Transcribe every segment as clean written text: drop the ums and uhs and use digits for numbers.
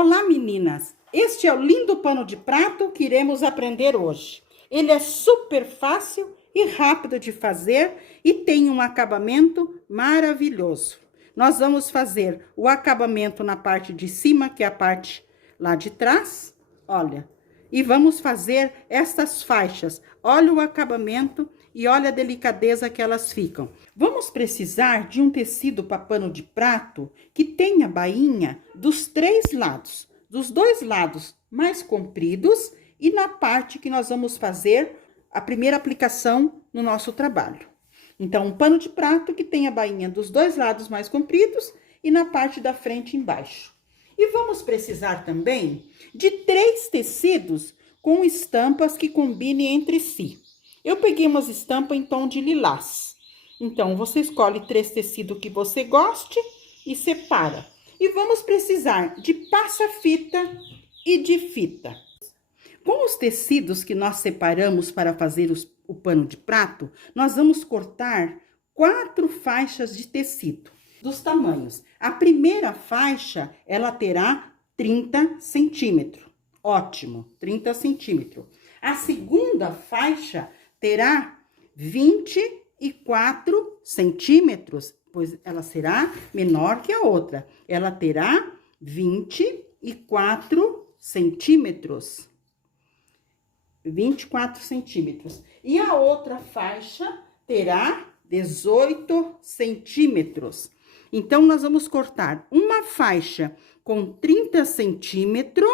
Olá, meninas! Este é o lindo pano de prato que iremos aprender hoje. Ele é super fácil e rápido de fazer e tem um acabamento maravilhoso. Nós vamos fazer o acabamento na parte de cima, que é a parte lá de trás, olha. E vamos fazer estas faixas. Olha o acabamento e olha a delicadeza que elas ficam. Vamos precisar de um tecido para pano de prato que tenha bainha dos 3 lados. Dos 2 lados mais compridos e na parte que nós vamos fazer a primeira aplicação no nosso trabalho. Então, um pano de prato que tenha bainha dos 2 lados mais compridos e na parte da frente embaixo. E vamos precisar também de 3 tecidos com estampas que combinem entre si. Eu peguei umas estampas em tom de lilás. Então, você escolhe 3 tecidos que você goste e separa. E vamos precisar de passa-fita e de fita. Com os tecidos que nós separamos para fazer o pano de prato, nós vamos cortar 4 faixas de tecido dos tamanhos. A primeira faixa, ela terá 30 centímetros. Ótimo, 30 centímetros. A segunda faixa terá 24 centímetros, pois ela será menor que a outra. Ela terá 24 centímetros. 24 centímetros. E a outra faixa terá 18 centímetros. Então, nós vamos cortar uma faixa com 30 centímetros,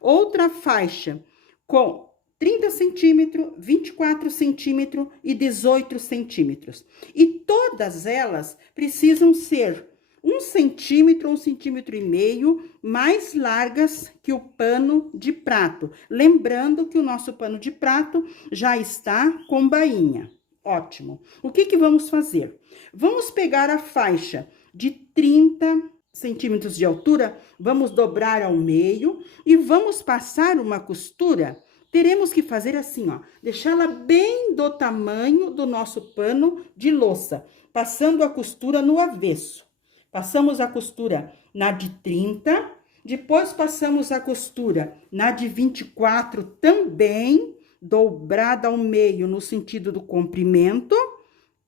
outra faixa com 30 centímetros, 24 centímetros e 18 centímetros. E todas elas precisam ser 1 centímetro, 1,5 centímetros mais largas que o pano de prato. Lembrando que o nosso pano de prato já está com bainha. Ótimo. O que vamos fazer? Vamos pegar a faixa de 30 centímetros de altura, vamos dobrar ao meio e vamos passar uma costura. Teremos que fazer assim, ó, deixá-la bem do tamanho do nosso pano de louça, passando a costura no avesso. Passamos a costura na de 30, depois passamos a costura na de 24 também, dobrada ao meio no sentido do comprimento,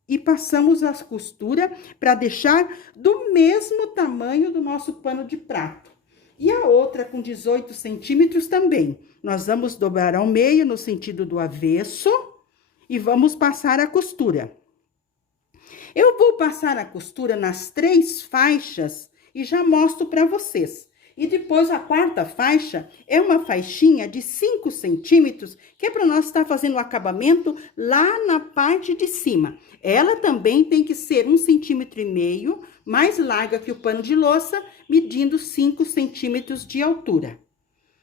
e passamos a costura para deixar do mesmo tamanho do nosso pano de prato. E a outra com 18 centímetros também. Nós vamos dobrar ao meio no sentido do avesso e vamos passar a costura. Eu vou passar a costura nas 3 faixas e já mostro para vocês. E depois a 4ª faixa é uma faixinha de 5 centímetros, que é para nós estar fazendo o acabamento lá na parte de cima. Ela também tem que ser 1,5 centímetro mais larga que o pano de louça, medindo 5 centímetros de altura.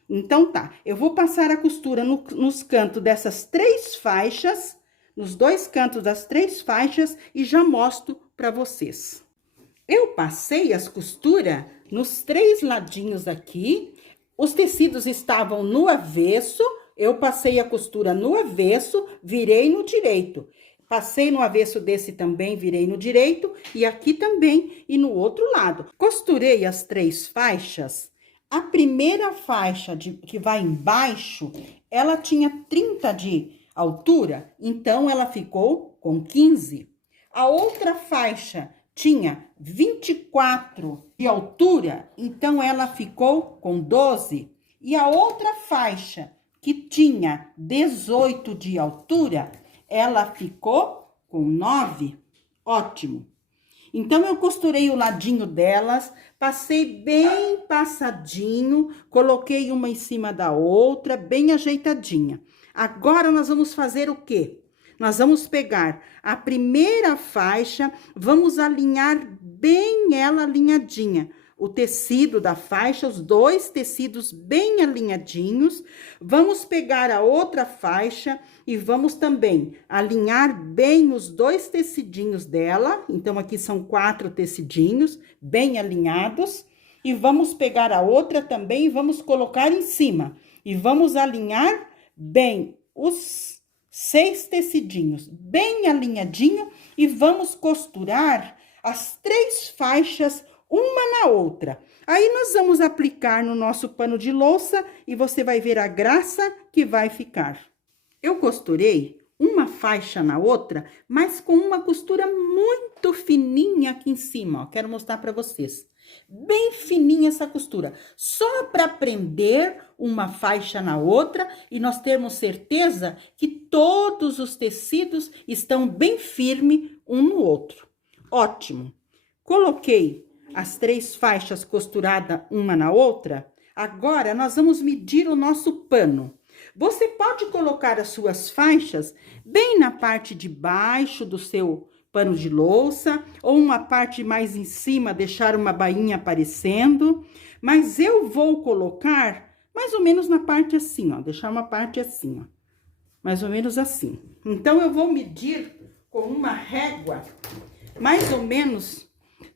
Então, tá, eu vou passar a costura nos cantos dessas 3 faixas, nos 2 cantos das 3 faixas e já mostro para vocês. Eu passei as costuras nos 3 ladinhos aqui, os tecidos estavam no avesso, eu passei a costura no avesso, virei no direito. Passei no avesso desse também, virei no direito, e aqui também, e no outro lado. Costurei as 3 faixas. A primeira faixa que vai embaixo, ela tinha 30 de altura, então ela ficou com 15. A outra faixa tinha 24 de altura, então ela ficou com 12. E a outra faixa, que tinha 18 de altura, ela ficou com 9. Ótimo. Então, eu costurei o ladinho delas, passei bem passadinho, coloquei uma em cima da outra, bem ajeitadinha. Agora, nós vamos fazer o quê? Nós vamos pegar a primeira faixa, vamos alinhar bem ela alinhadinha. O tecido da faixa, os 2 tecidos bem alinhadinhos. Vamos pegar a outra faixa e vamos também alinhar bem os 2 tecidinhos dela. Então, aqui são 4 tecidinhos bem alinhados. E vamos pegar a outra também e vamos colocar em cima. E vamos alinhar bem os 6 tecidinhos, bem alinhadinho, e vamos costurar as 3 faixas uma na outra. Aí, nós vamos aplicar no nosso pano de louça e você vai ver a graça que vai ficar. Eu costurei uma faixa na outra, mas com uma costura muito fininha aqui em cima, ó. Quero mostrar para vocês. Bem fininha essa costura, só para prender uma faixa na outra e nós termos certeza que todos os tecidos estão bem firmes um no outro. Ótimo! Coloquei as 3 faixas costuradas uma na outra. Agora, nós vamos medir o nosso pano. Você pode colocar as suas faixas bem na parte de baixo do seu pano de louça, ou uma parte mais em cima, deixar uma bainha aparecendo. Mas eu vou colocar mais ou menos na parte assim, ó. Deixar uma parte assim, ó. Mais ou menos assim. Então, eu vou medir com uma régua mais ou menos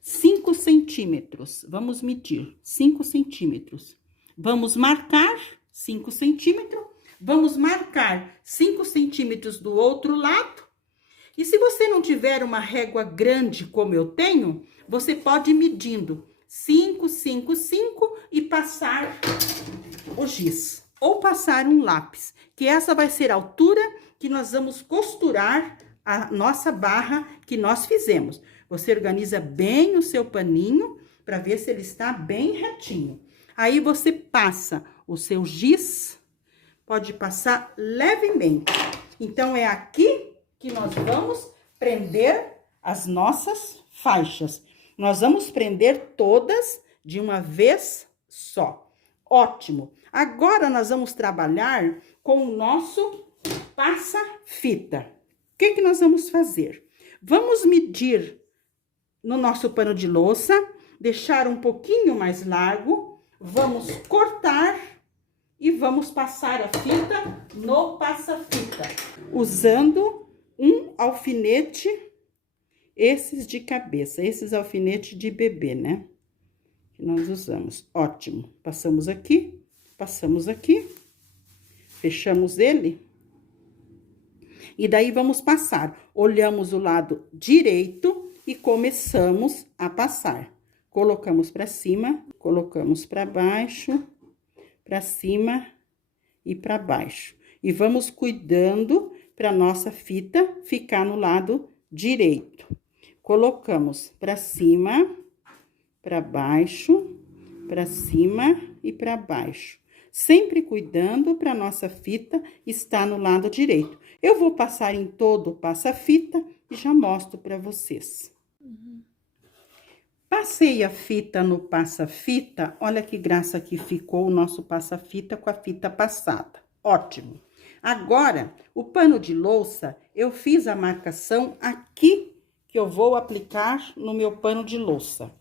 5 centímetros. Vamos medir 5 centímetros. Vamos marcar 5 centímetros. Vamos marcar 5 centímetros do outro lado. E se você não tiver uma régua grande como eu tenho, você pode ir medindo 5, 5, 5 e passar o giz. Ou passar um lápis, que essa vai ser a altura que nós vamos costurar a nossa barra que nós fizemos. Você organiza bem o seu paninho para ver se ele está bem retinho. Aí, você passa o seu giz, pode passar levemente. Então, é aqui que nós vamos prender as nossas faixas. Nós vamos prender todas de uma vez só. Ótimo! Agora, nós vamos trabalhar com o nosso passa-fita. O que que nós vamos fazer? Vamos medir no nosso pano de louça, deixar um pouquinho mais largo, vamos cortar e vamos passar a fita no passa-fita, usando um alfinete, esses de cabeça, esses alfinetes de bebê, né? Que nós usamos. Ótimo. Passamos aqui, fechamos ele. E daí, vamos passar. Olhamos o lado direito e começamos a passar. Colocamos para cima, colocamos para baixo, para cima e para baixo. E vamos cuidando para nossa fita ficar no lado direito. Colocamos para cima, para baixo, para cima e para baixo. Sempre cuidando para nossa fita estar no lado direito. Eu vou passar em todo o passa-fita e já mostro para vocês. Passei a fita no passa-fita, olha que graça que ficou o nosso passa-fita com a fita passada. Ótimo! Agora, o pano de louça, eu fiz a marcação aqui que eu vou aplicar no meu pano de louça.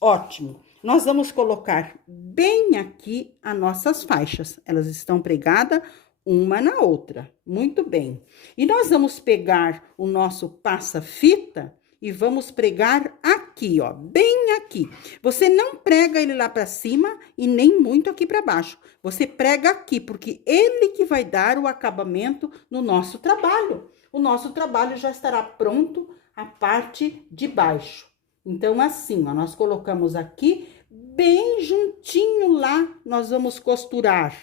Ótimo! Nós vamos colocar bem aqui as nossas faixas. Elas estão pregadas uma na outra. Muito bem. E nós vamos pegar o nosso passa-fita e vamos pregar aqui, ó, bem aqui. Você não prega ele lá para cima e nem muito aqui para baixo. Você prega aqui, porque ele que vai dar o acabamento no nosso trabalho. O nosso trabalho já estará pronto a parte de baixo. Então, assim, ó, nós colocamos aqui, bem juntinho lá, nós vamos costurar.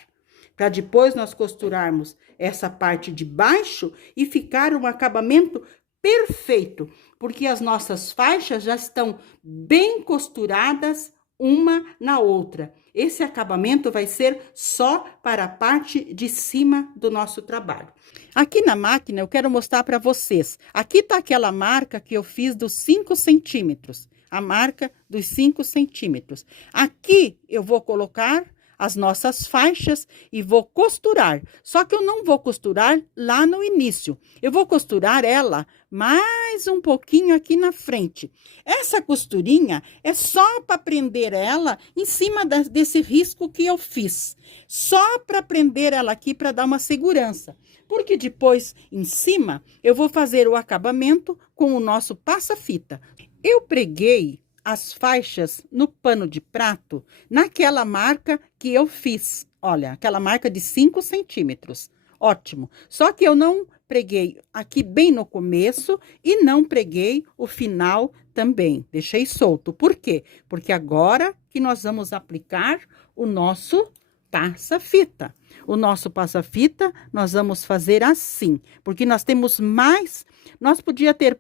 Para depois nós costurarmos essa parte de baixo e ficar um acabamento perfeito. Porque as nossas faixas já estão bem costuradas uma na outra. Esse acabamento vai ser só para a parte de cima do nosso trabalho. Aqui na máquina eu quero mostrar para vocês. Aqui tá aquela marca que eu fiz dos 5 centímetros. A marca dos 5 centímetros. Aqui eu vou colocar as nossas faixas e vou costurar. Só que eu não vou costurar lá no início. Eu vou costurar ela mais um pouquinho aqui na frente. Essa costurinha é só para prender ela em cima desse risco que eu fiz. Só para prender ela aqui para dar uma segurança. Porque depois, em cima, eu vou fazer o acabamento com o nosso passa-fita. Eu preguei as faixas no pano de prato, naquela marca que eu fiz. Olha, aquela marca de 5 centímetros. Ótimo. Só que eu não preguei aqui bem no começo e não preguei o final também. Deixei solto. Por quê? Porque agora que nós vamos aplicar o nosso passa-fita. O nosso passa-fita nós vamos fazer assim, porque nós temos mais, nós podia ter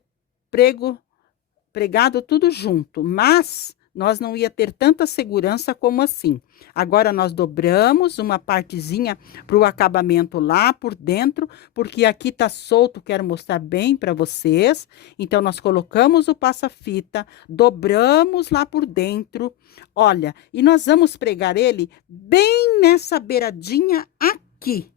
pregado tudo junto, mas nós não ia ter tanta segurança como assim. Agora nós dobramos uma partezinha para o acabamento lá por dentro, porque aqui tá solto, quero mostrar bem para vocês. Então nós colocamos o passa-fita, dobramos lá por dentro. Olha, e nós vamos pregar ele bem nessa beiradinha aqui.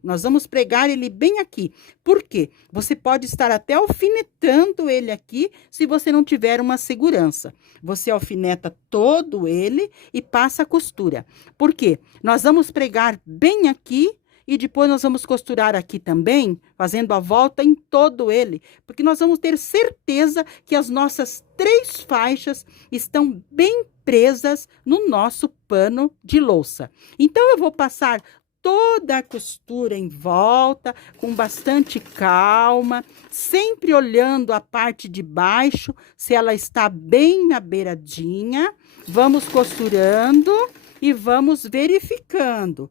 Nós vamos pregar ele bem aqui. Por quê? Você pode estar até alfinetando ele aqui, se você não tiver uma segurança. Você alfineta todo ele e passa a costura. Por quê? Nós vamos pregar bem aqui e depois nós vamos costurar aqui também, fazendo a volta em todo ele, porque nós vamos ter certeza que as nossas 3 faixas estão bem presas no nosso pano de louça. Então, eu vou passar toda a costura em volta, com bastante calma, sempre olhando a parte de baixo, se ela está bem na beiradinha. Vamos costurando e vamos verificando.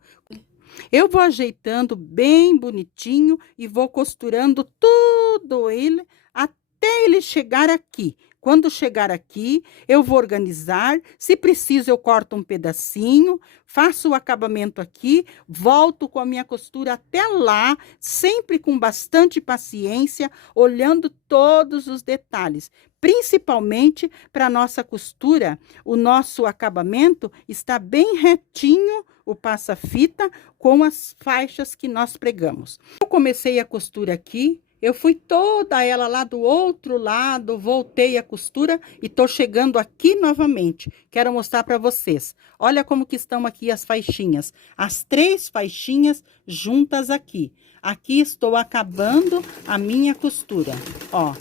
Eu vou ajeitando bem bonitinho e vou costurando tudo ele até ele chegar aqui. Quando chegar aqui, eu vou organizar. Se preciso, eu corto um pedacinho, faço o acabamento aqui, volto com a minha costura até lá, sempre com bastante paciência, olhando todos os detalhes. Principalmente para a nossa costura, o nosso acabamento está bem retinho, o passa-fita, com as faixas que nós pregamos. Eu comecei a costura aqui. Eu fui toda ela lá do outro lado, voltei a costura e tô chegando aqui novamente. Quero mostrar para vocês. Olha como que estão aqui as faixinhas. As 3 faixinhas juntas aqui. Aqui estou acabando a minha costura. Ó,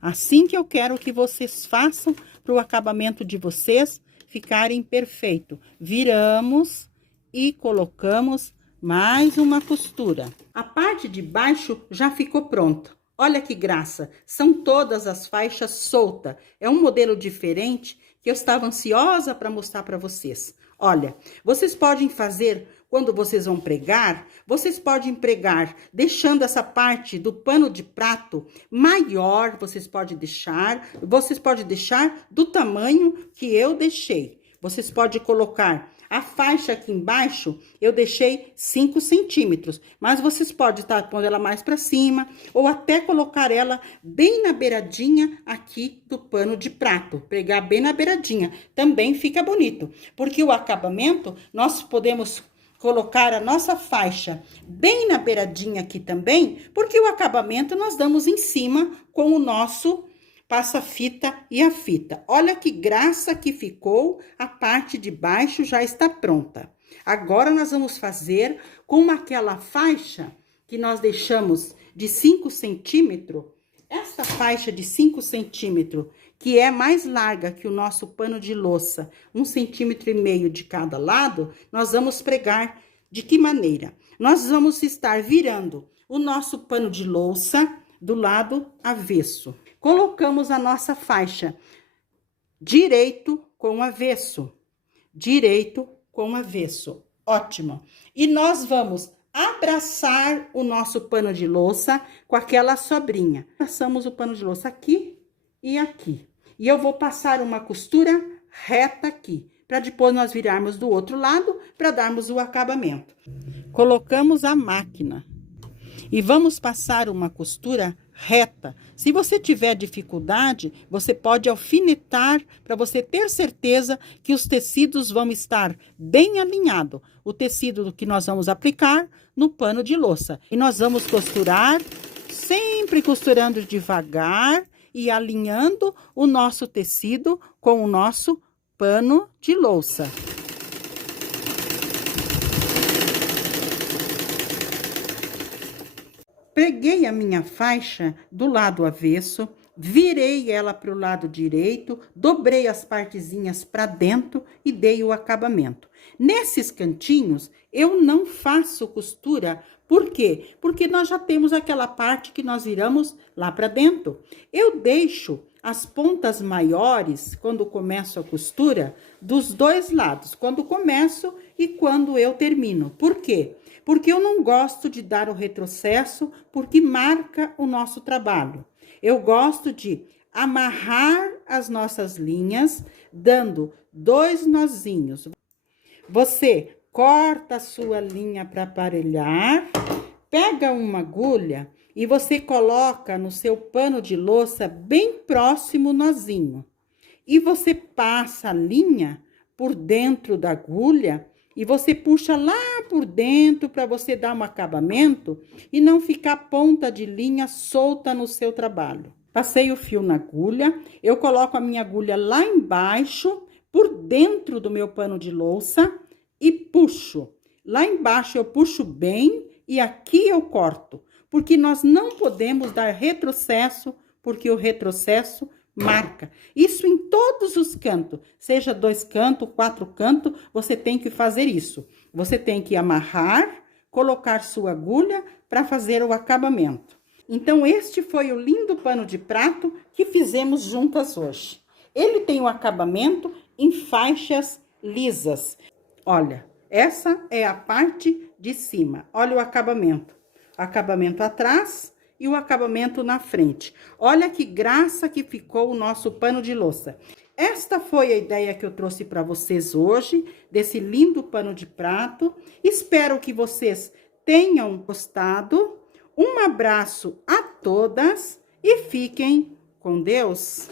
assim que eu quero que vocês façam para o acabamento de vocês ficarem perfeito. Viramos e colocamos mais uma costura. A parte de baixo já ficou pronta. Olha que graça, são todas as faixas soltas. É um modelo diferente que eu estava ansiosa para mostrar para vocês. Olha, vocês podem fazer, quando vocês vão pregar, vocês podem pregar deixando essa parte do pano de prato maior, vocês podem deixar do tamanho que eu deixei. Vocês podem colocar a faixa aqui embaixo, eu deixei 5 centímetros, mas vocês podem estar pondo ela mais para cima, ou até colocar ela bem na beiradinha aqui do pano de prato, pregar bem na beiradinha, também fica bonito, porque o acabamento, nós podemos colocar a nossa faixa bem na beiradinha aqui também, porque o acabamento nós damos em cima com o nosso passa-fita e a fita. Olha que graça que ficou, a parte de baixo já está pronta. Agora, nós vamos fazer com aquela faixa que nós deixamos de 5 centímetros, essa faixa de 5 centímetros, que é mais larga que o nosso pano de louça, 1,5 centímetros de cada lado, nós vamos pregar de que maneira? Nós vamos estar virando o nosso pano de louça do lado avesso. Colocamos a nossa faixa direito com avesso, direito com avesso, ótimo. E nós vamos abraçar o nosso pano de louça com aquela sobrinha. Passamos o pano de louça aqui e aqui. E eu vou passar uma costura reta aqui, para depois nós virarmos do outro lado, para darmos o acabamento. Colocamos a máquina e vamos passar uma costura reta. Se você tiver dificuldade, você pode alfinetar para você ter certeza que os tecidos vão estar bem alinhados. O tecido que nós vamos aplicar no pano de louça. E nós vamos costurar, sempre costurando devagar e alinhando o nosso tecido com o nosso pano de louça. Preguei a minha faixa do lado avesso, virei ela para o lado direito, dobrei as partezinhas para dentro e dei o acabamento. Nesses cantinhos, eu não faço costura. Por quê? Porque nós já temos aquela parte que nós viramos lá para dentro. Eu deixo as pontas maiores, quando começo a costura, dos dois lados, quando começo e quando eu termino. Por quê? Porque eu não gosto de dar o retrocesso, porque marca o nosso trabalho. Eu gosto de amarrar as nossas linhas, dando 2 nozinhos. Você corta a sua linha para aparelhar, pega uma agulha e você coloca no seu pano de louça bem próximo o nozinho. E você passa a linha por dentro da agulha e você puxa lá por dentro para você dar um acabamento e não ficar ponta de linha solta no seu trabalho. Passei o fio na agulha, eu coloco a minha agulha lá embaixo, por dentro do meu pano de louça e puxo. Lá embaixo eu puxo bem e aqui eu corto, porque nós não podemos dar retrocesso, porque o retrocesso marca. Isso em todos os cantos, seja 2 cantos, 4 cantos, você tem que fazer isso. Você tem que amarrar, colocar sua agulha para fazer o acabamento. Então, este foi o lindo pano de prato que fizemos juntas hoje. Ele tem o acabamento em faixas lisas. Olha, essa é a parte de cima. Olha o acabamento. Acabamento atrás e o acabamento na frente. Olha que graça que ficou o nosso pano de louça. Esta foi a ideia que eu trouxe para vocês hoje, desse lindo pano de prato. Espero que vocês tenham gostado. Um abraço a todas e fiquem com Deus.